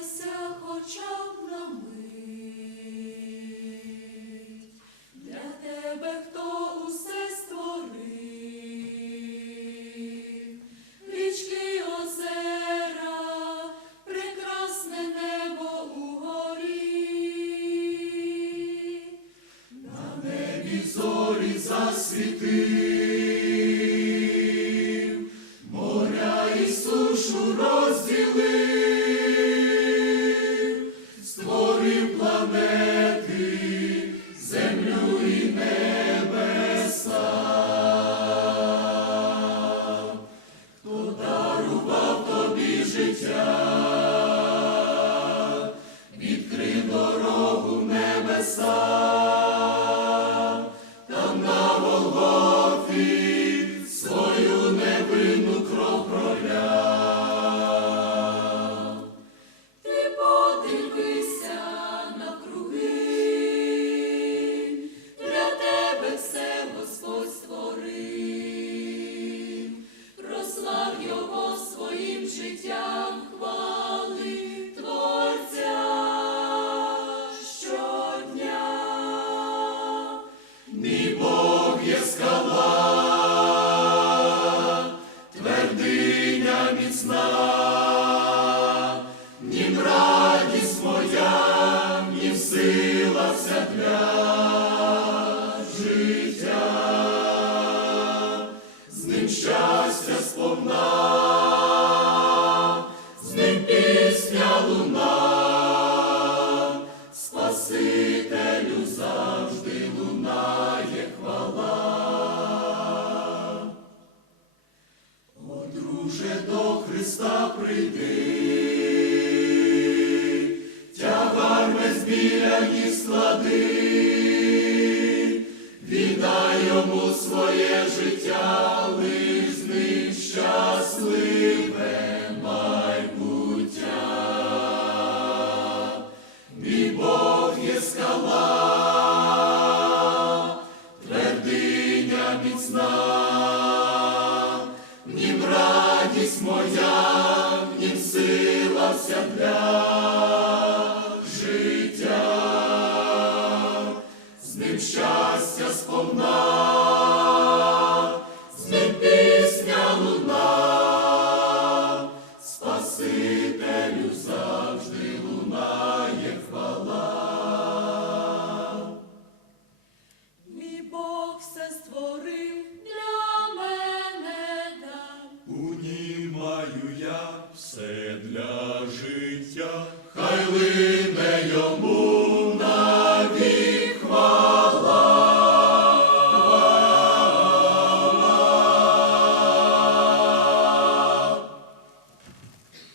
Зупиняйся хоча б на мить. Для тебе хто усе створив, річки, озера, прекрасне небо угорі. На небі зорі засвітив, життя, відкрив дорогу в небеса. Життя, з ним щастя сповна, з ним пісня луна, Спасителю завжди лунає хвала. О, друже, до Христа прийди, тягар весь біля ніг склади, йому своє життя, лиш щасливе майбуття. Мій Бог є скала, твердиня міцна, в нім радість моя, в нім сила вся для завжди лунає хвала. Мій Бог все створив для мене дав. Я все для життя. Хай лине